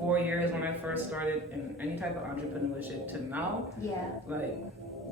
4 years when I first started in any type of entrepreneurship to now, like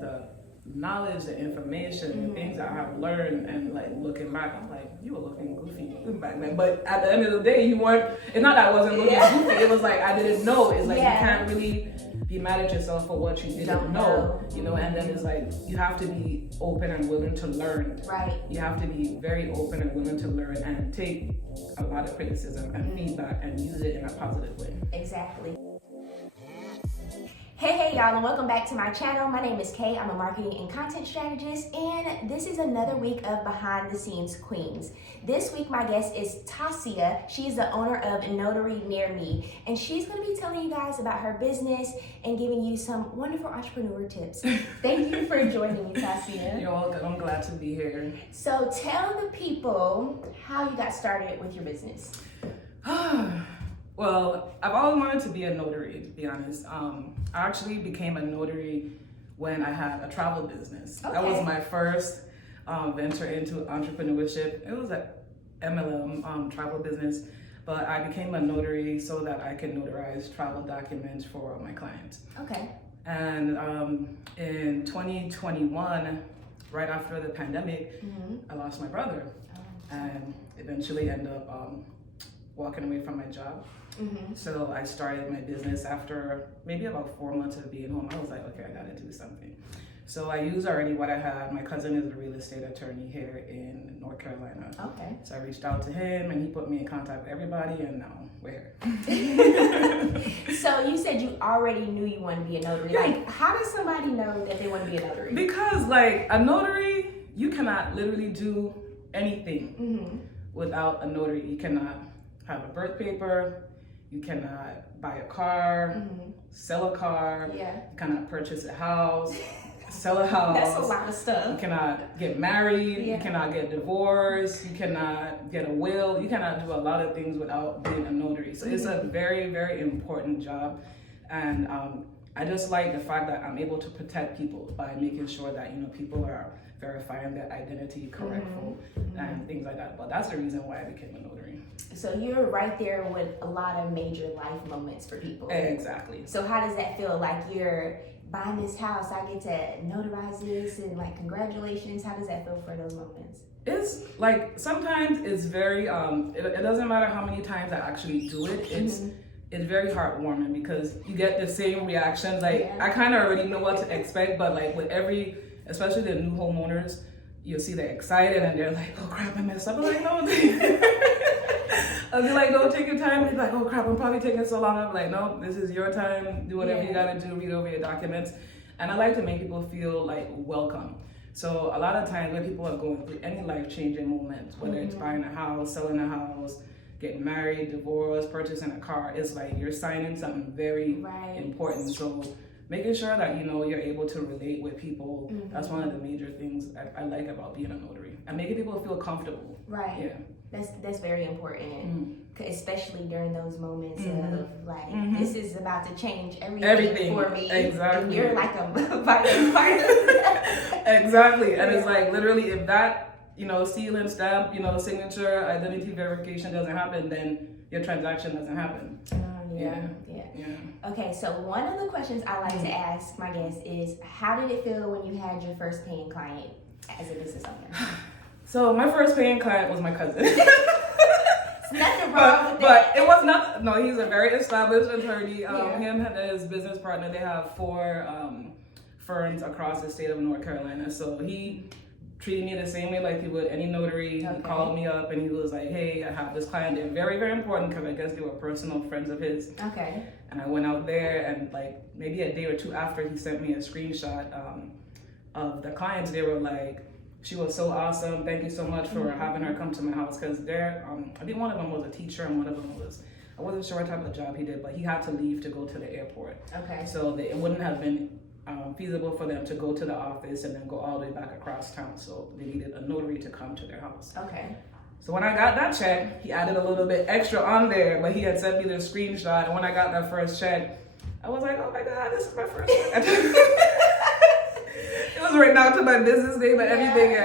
the knowledge, the information, the things that I've learned, and like looking back, I'm like, you were looking goofy back then. But at the end of the day, you weren't. It's not that I wasn't looking goofy. It was like I didn't know. It's like you can't really be mad at yourself for what you didn't know, you know. And then it's like you have to be open and willing to learn. Right. You have to be very open and willing to learn and take a lot of criticism and feedback and use it in a positive way. Exactly. Hey y'all, and welcome back to my channel. My name is Kay. I'm a marketing and content strategist, and this is another week of Behind the Scenes Queens. This week my guest is Tasia. She's the owner of Notary Near Me, and she's going to be telling you guys about her business and giving you some wonderful entrepreneur tips. Thank you for joining me, Tasia. You're welcome. I'm glad to be here. So tell the people how you got started with your business. Well, I've always wanted to be a notary, to be honest. I actually became a notary when I had a travel business. Okay. That was my first venture into entrepreneurship. It was an MLM travel business, but I became a notary so that I can notarize travel documents for my clients. Okay. And in 2021, right after the pandemic, I lost my brother, and eventually ended up walking away from my job. So I started my business after maybe about 4 months of being home. I was like, okay, I gotta do something. So I used already what I had. My cousin is a real estate attorney here in North Carolina. Okay. So I reached out to him and he put me in contact with everybody, and now we're here. So you said you already knew you wanted to be a notary. Like, how does somebody know that they want to be a notary? Because like a notary, you cannot literally do anything without a notary. You cannot have a birth paper. You cannot buy a car, sell a car, you cannot purchase a house, sell a house. That's a lot of stuff. You cannot get married, you cannot get divorced, you cannot get a will, you cannot do a lot of things without being a notary. So it's a very, very important job. And I just like the fact that I'm able to protect people by making sure that, you know, people are verifying their identity correctly and things like that. But that's the reason why I became a notary. So you're right there with a lot of major life moments for people. Exactly. So how does that feel? Like, you're buying this house, I get to notarize this, and like, congratulations. How does that feel for those moments? It's like, sometimes it's very, it doesn't matter how many times I actually do it. It's very heartwarming because you get the same reactions. Like, I kind of already know what to expect, but like with every, especially the new homeowners, you'll see they're excited and they're like, oh crap, I messed up. I'm like, no. I'll be like, no, take your time. They're like, oh crap, I'm probably taking so long. I'm like, no, this is your time. Do whatever you gotta do, read over your documents. And I like to make people feel like welcome. So a lot of times when people are going through any life-changing moments, whether it's buying a house, selling a house, getting married, divorced, purchasing a car, it's like you're signing something very important. So making sure that, you know, you're able to relate with people, that's one of the major things I like about being a notary. And making people feel comfortable. Right. Yeah. That's very important, especially during those moments of like, this is about to change everything for me. Exactly. And you're like a vital part of that. Exactly. And it's like, literally, if that, you know, seal and stamp, you know, signature, identity verification doesn't happen, then your transaction doesn't happen. Yeah. Okay, so one of the questions I like to ask my guests is, how did it feel when you had your first paying client as a business owner? So my first paying client was my cousin. There's nothing wrong with that. But it was not, no, he's a very established attorney. Him and his business partner, they have 4 firms across the state of North Carolina. So he treated me the same way like he would any notary. He called me up and he was like, hey, I have this client. They're very, very important because I guess they were personal friends of his. Okay. And I went out there and like maybe a day or 2 after, he sent me a screenshot of the clients. They were like, she was so awesome. Thank you so much for having her come to my house. Because they're, I think one of them was a teacher and one of them was, I wasn't sure what type of job he did, but he had to leave to go to the airport. Okay. So it wouldn't have been feasible for them to go to the office and then go all the way back across town. So they needed a notary to come to their house. Okay. So when I got that check, he added a little bit extra on there, but he had sent me the screenshot. And when I got that first check, I was like, oh my God, this is my first check. It was written out to my business name and everything.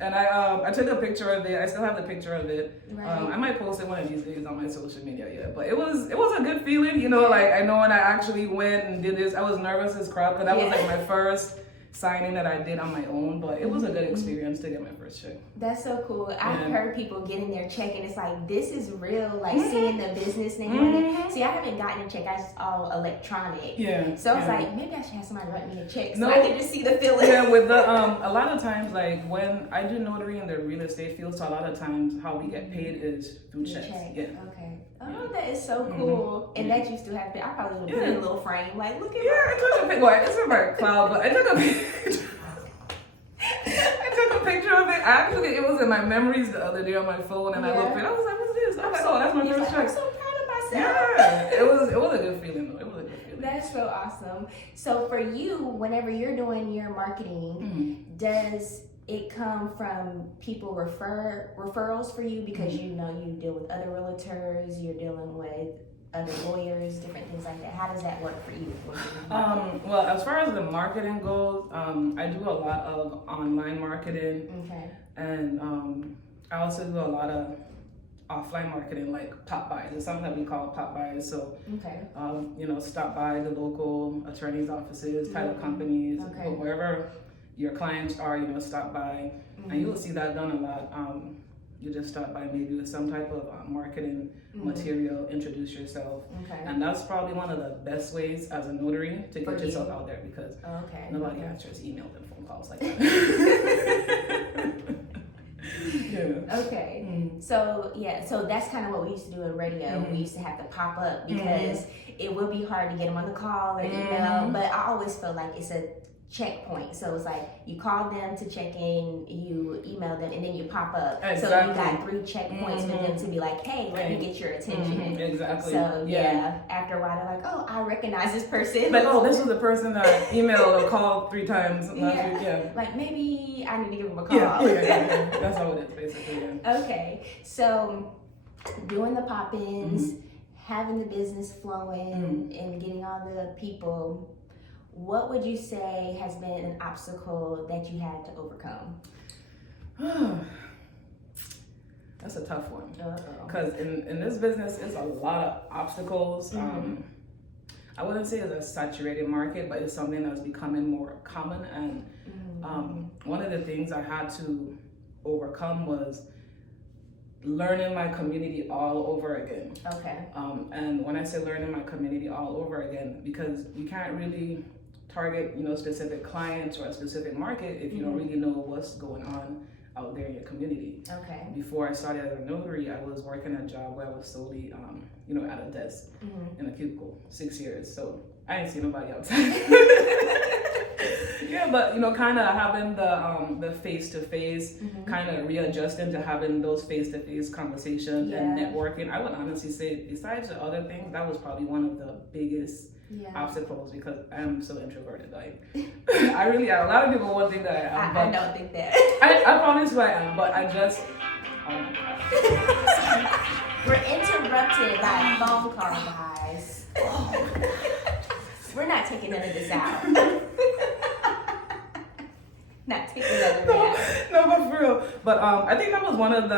And I took a picture of it. I still have the picture of it. Right. I might post it one of these days on my social media, but it was a good feeling, you know, like I know when I actually went and did this, I was nervous as crap, but that was like my first signing that I did on my own, but it was a good experience to get my first check. That's so cool. I've heard people getting their check and it's like, this is real, like seeing the business name on it. See, I haven't gotten a check, it's all electronic. Yeah. So I was like, maybe I should have somebody write me a check so I can just see the feeling. Yeah, with the a lot of times, like when I do notary in the real estate field, so a lot of times how we get paid is through checks. Yeah. Okay. Oh, that is so cool. And that used to happen. I probably would have put in a little frame, like, look at I took a picture. Well, it's in my cloud, but I took a picture. I took a picture of it. Actually, it was in my memories the other day on my phone, and I looked at it. I was like, "What's this?" I was like, "Oh, that's my first check." I'm so proud of myself. Yeah, it was a good feeling though. It was a good feeling. That's so awesome. So for you, whenever you're doing your marketing, does it come from people referrals for you because you know you deal with other realtors, you're dealing with other lawyers, different things like that? How does that work for you? Well, as far as the marketing goes, I do a lot of online marketing. Okay. And I also do a lot of offline marketing, like pop buys. It's something that we call pop buys. So, stop by the local attorney's offices, title companies, wherever your clients are, stop by. And you will see that done a lot. You just stop by maybe with some type of marketing material, introduce yourself. Okay. And that's probably one of the best ways as a notary to get yourself out there, because nobody answers emails and phone calls like that. Okay. So that's kind of what we used to do in radio. We used to have to pop up because it would be hard to get them on the call or email, but I always feel like it's a checkpoint. So it's like you call them to check in, you email them, and then you pop up. Exactly. So you got 3 checkpoints for them to be like, hey, let me get your attention. Exactly. So after a while they're like, oh, I recognize this person. Like, oh, this was the person that emailed or called 3 times last week. Yeah. Like, maybe I need to give them a call. Yeah. That's how it is, basically. Yeah. Okay. So doing the pop-ins, having the business flowing, and getting all the people, what would you say has been an obstacle that you had to overcome? That's a tough one. Because in this business, it's a lot of obstacles. I wouldn't say it's a saturated market, but it's something that's becoming more common. And one of the things I had to overcome was learning my community all over again. Okay. And when I say learning my community all over again, because you can't really target, specific clients or a specific market if you don't really know what's going on out there in your community. Okay. Before I started as a notary, I was working a job where I was solely, at a desk in a cubicle, 6 years. So I ain't seen nobody outside. Yeah, but kind of having the face-to-face, kind of readjusting to having those face-to-face conversations and networking. I would honestly say, besides the other things, that was probably one of the biggest obstacles, because I'm so introverted. Like, I really am. A lot of people won't think that I am. I don't think that. I promise you I am, but I just. Oh my God. We're interrupted by a phone call, guys. Oh. We're not taking none of this out. Not taking none of that out. No, but for real. But I think that was one of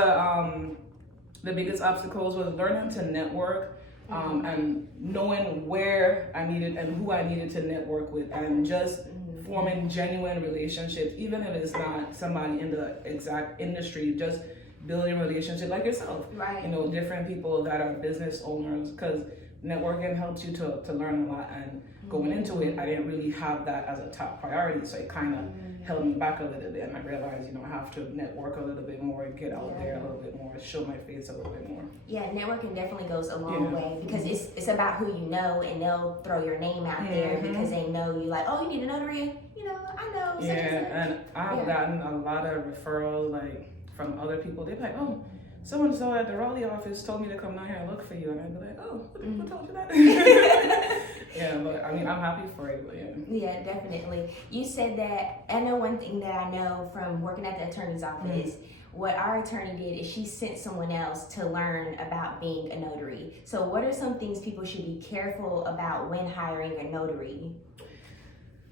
the biggest obstacles, was learning to network. And knowing where I needed and who I needed to network with, and just forming genuine relationships, even if it's not somebody in the exact industry, just building a relationship like yourself. Right. Different people that are business owners, because networking helps you to learn a lot. And going into it, I didn't really have that as a top priority, so it kind of held me back a little bit. And I realized, I have to network a little bit more, get out there a little bit more, show my face a little bit more. Yeah, networking definitely goes a long way, because it's about who you know, and they'll throw your name out there because they know you. Like, oh, you need a notary? I know. Yeah, and I've gotten a lot of referrals, like, from other people. They're like, oh, so-and-so at the Raleigh office told me to come down here and look for you. And I'd be like, oh, who told you that? Yeah, but I'm happy for it. But yeah, definitely. You said that, I know one thing that I know from working at the attorney's office, what our attorney did is she sent someone else to learn about being a notary. So what are some things people should be careful about when hiring a notary?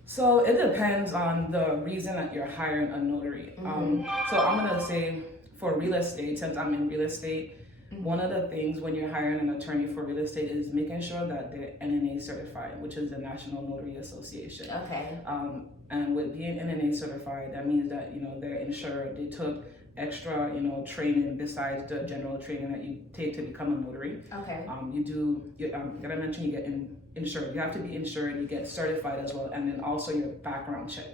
So it depends on the reason that you're hiring a notary. So I'm gonna say for real estate, since I'm in real estate, one of the things when you're hiring an attorney for real estate is making sure that they're NNA certified, which is the National Notary Association. Okay. And with being NNA certified, that means that, you know, they're insured. They took extra, you know, training besides the general training that you take to become a notary. Okay. Did I mention you get insured? You have to be insured, you get certified as well, and then also your background check.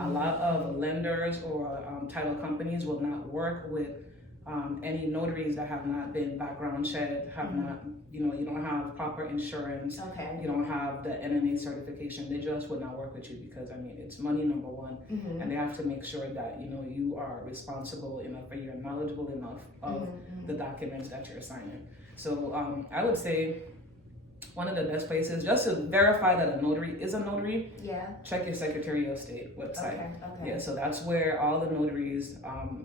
A lot of lenders or title companies will not work with any notaries that have not been background checked, have not, you know, you don't have proper insurance, Okay. you don't have the NNA certification. They just would not work with you because, I mean, it's money, number one, and they have to make sure that, you know, you are responsible enough or you're knowledgeable enough of the documents that you're signing. So I would say one of the best places just to verify that a notary is a notary. Yeah. Check your Secretary of State website. Okay. Yeah, so that's where all the notaries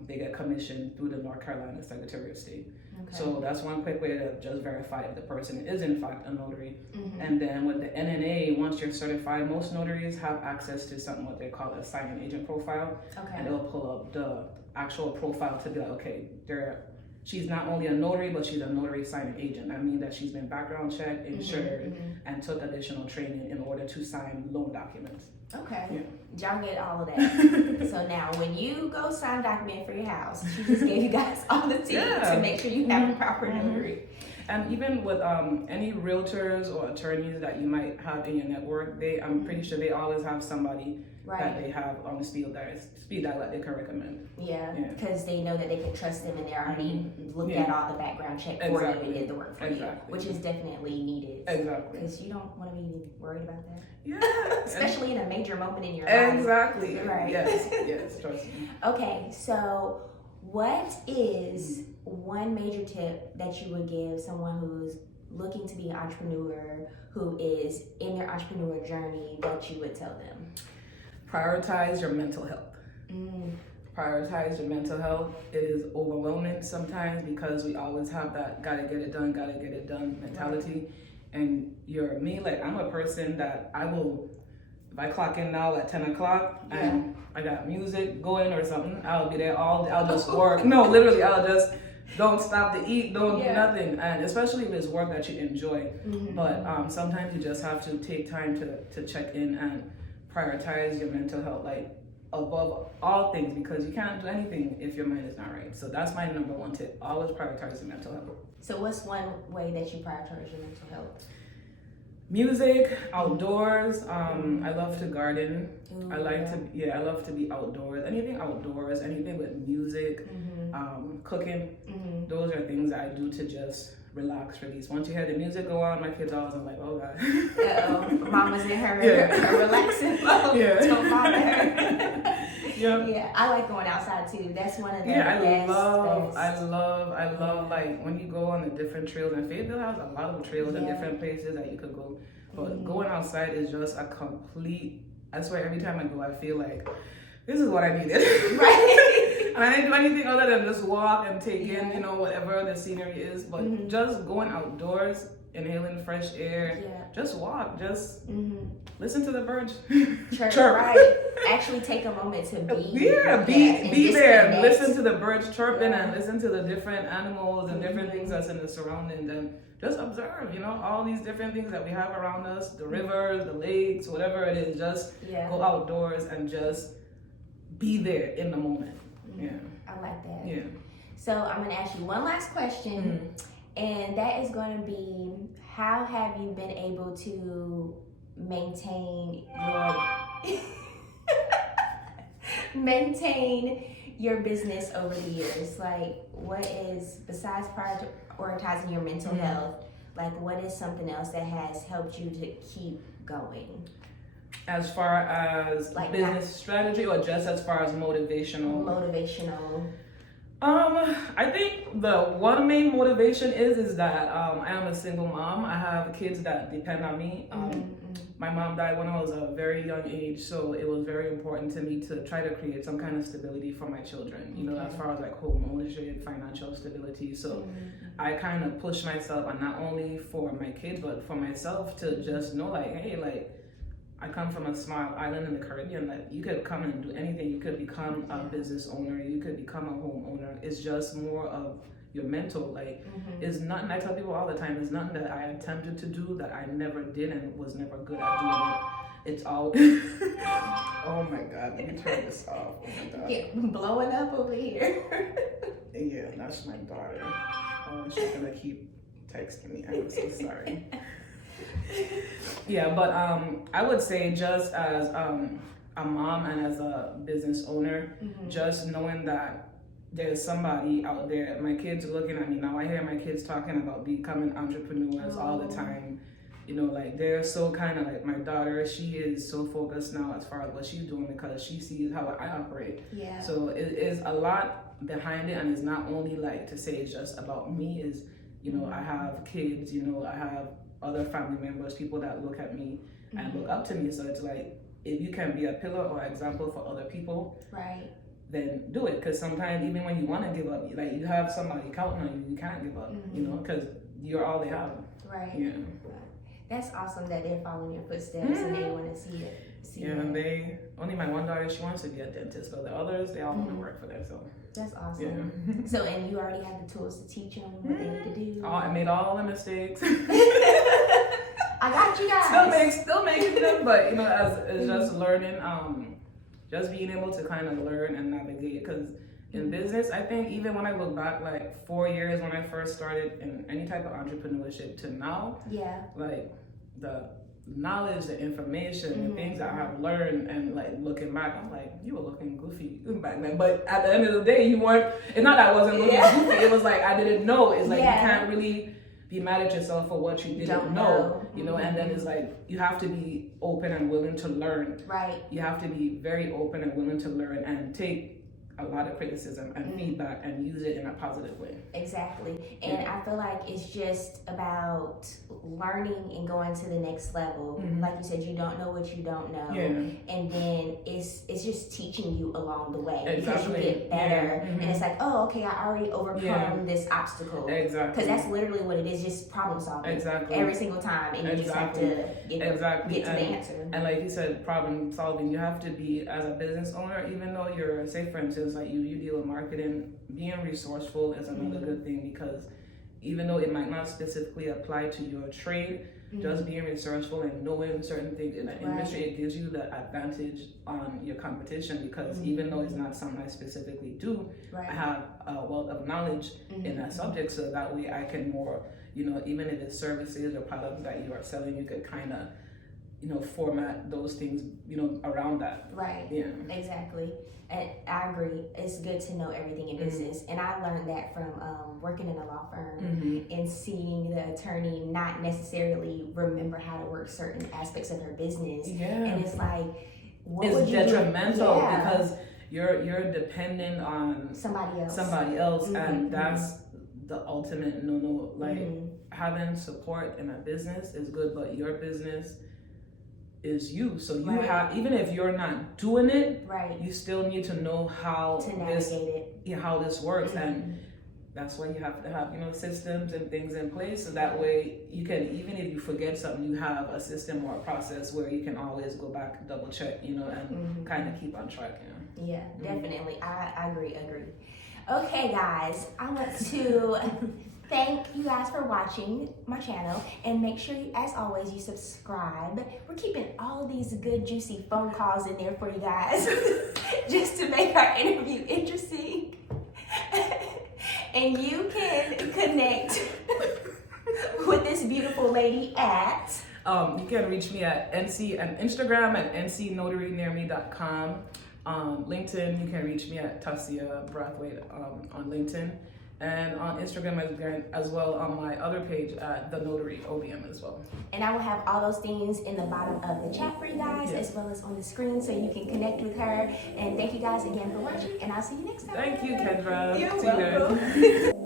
they get commissioned through the North Carolina Secretary of State. Okay. So that's one quick way to just verify if the person is in fact a notary. And then with the NNA, once you're certified, most notaries have access to something what they call a signing agent profile, and they'll pull up the actual profile to be like, okay, she's not only a notary, but she's a notary signing agent. That means that she's been background checked, insured, and took additional training in order to sign loan documents. Okay. Yeah. Y'all get all of that. So now when you go sign a document for your house, she just gave you guys all the tips to make sure you have a proper notary. And even with any realtors or attorneys that you might have in your network, I'm pretty sure they always have somebody that they have on the speed dial that they can recommend. Yeah, because they know that they can trust them and they already looked at all the background check for you and did the work for you, which is definitely needed. Exactly. Because you don't want to be worried about that. Yeah. Especially in a major moment in your life. Exactly. Right. Yes, trust me. Okay, so what is one major tip that you would give someone who's looking to be an entrepreneur, who is in their entrepreneur journey, that you would tell them? Prioritize your mental health. Prioritize your mental health. It is overwhelming sometimes because we always have that gotta get it done mentality. And I'm a person that if I clock in now at 10 o'clock and I got music going or something, I'll be there I'll just work. No, literally, I'll just don't stop to eat, don't do nothing. And especially if it's work that you enjoy. But sometimes you just have to take time to check in and prioritize your mental health, like above all things, because you can't do anything if your mind is not right. So that's my number one tip. Always prioritize your mental health. So what's one way that you prioritize your mental health? Music, outdoors. I love to garden. I love to be outdoors. Anything outdoors, anything with music, cooking. Those are things that I do to just relax, release. Once you hear the music go on, my kids always, I'm like, oh God. Mama's in her relaxing mode. Don't bother her. Yeah, I like going outside too. That's one of the best. I love like when you go on the different trails, and Fayetteville has a lot of trails and different places that you could go. But going outside is just a complete, I swear every time I go, I feel like this is what I needed. Right. And I didn't do anything other than just walk and take in, you know, whatever the scenery is. But just going outdoors, inhaling fresh air, just walk, just listen to the birds chirp. Right. Actually take a moment to be be there. Listen to the birds chirping and listen to the different animals and different things that's in the surroundings, and just observe, you know, all these different things that we have around us, the rivers, the lakes, whatever it is. Just go outdoors and just be there in the moment. I like that. Yeah. So I'm going to ask you one last question, and that is going to be, how have you been able to maintain your business over the years? Like, what is, besides prioritizing your mental health, like what is something else that has helped you to keep going? As far as like business strategy, or just as far as motivational? I think the one main motivation is that I am a single mom. I have kids that depend on me. My mom died when I was a very young age, so it was very important to me to try to create some kind of stability for my children, you know, as far as like home ownership, financial stability. So I kind of push myself, and not only for my kids, but for myself, to just know like, hey, like, I come from a small island in the Caribbean that you could come and do anything. You could become a business owner. You could become a homeowner. It's just more of your mental. Like, it's nothing. I tell people all the time. It's nothing that I attempted to do that I never did and was never good at doing it. It's all. Oh my God! Let me turn this off. Oh my God! Get blowing up over here. Yeah, that's my daughter. Oh, she's gonna keep texting me. I'm so sorry. Yeah, but I would say just as a mom and as a business owner, just knowing that there's somebody out there. My kids are looking at me now. I hear my kids talking about becoming entrepreneurs all the time. You know, like they're so kind of like my daughter. She is so focused now as far as what she's doing because she sees how I operate. Yeah. So it is a lot behind it, and it's not only like to say it's just about me. Is, you know, I have kids. You know, I have other family members, people that look at me and look up to me. So it's like, if you can be a pillar or example for other people, right, then do it. Because sometimes even when you want to give up, like you have somebody counting on you, you can't give up, you know, because you're all they have. Right. Yeah. That's awesome that they're following your footsteps and they want to see it. And they, only my one daughter, she wants to be a dentist, but the others, they all want to work for themselves. That's awesome. Yeah. So, and you already have the tools to teach them what they need to do. Oh, I made all the mistakes. I got you guys. Still making them, but you know, as it's just learning, just being able to kind of learn and navigate. Because in business, I think even when I look back, like 4 years when I first started in any type of entrepreneurship to now, like the knowledge, the information, the things that I have learned, and like looking back, I'm like, you were looking goofy back then. But at the end of the day, you weren't. It's not that I wasn't looking goofy. It was like I didn't know. It's like you can't really be mad at yourself for what you didn't know. You know, and then it's like you have to be open and willing to learn. Right. You have to be very open and willing to learn and take a lot of criticism and feedback and use it in a positive way. Exactly. And I feel like it's just about learning and going to the next level. Like you said, you don't know what you don't know. And then it's just teaching you along the way because you get better. And it's like, oh, okay, I already overcome this obstacle. Exactly. Because that's literally what it is, just problem solving. Every single time. And you just have to get to the answer. And like you said, problem solving, you have to be, as a business owner, even though you're, say for instance, like you deal with marketing, being resourceful is another good thing, because even though it might not specifically apply to your trade, just being resourceful and knowing certain things in the industry, it gives you the advantage on your competition, because even though it's not something I specifically do, I have a wealth of knowledge in that subject, so that way I can more, you know, even if it's services or products that you are selling, you could kind of, you know, format those things, you know, around that. Right. Yeah. Exactly. And I agree. It's good to know everything in business. And I learned that from working in a law firm and seeing the attorney not necessarily remember how to work certain aspects of her business. And it's like, it's detrimental because you're dependent on somebody else, and that's the ultimate no. Like having support in a business is good, but your business is you. So you have, even if you're not doing it, you still need to know how to navigate how this works. And that's why you have to have, you know, systems and things in place, so that way you can, even if you forget something, you have a system or a process where you can always go back, double check, you know, and kind of keep on track. Yeah, definitely. I agree. Okay, guys, I want to thank you guys for watching my channel, and make sure you, as always, you subscribe. We're keeping all of these good juicy phone calls in there for you guys just to make our interview interesting. And you can connect with this beautiful lady at you can reach me at NC and Instagram at ncnotarynearme.com. LinkedIn, you can reach me at Tasia Brathwaite on LinkedIn. And on Instagram as well, on my other page at The Notary OBM as well. And I will have all those things in the bottom of the chat for you guys, as well as on the screen, so you can connect with her. And thank you guys again for watching, and I'll see you next time. Thank you, Kendra. You're welcome.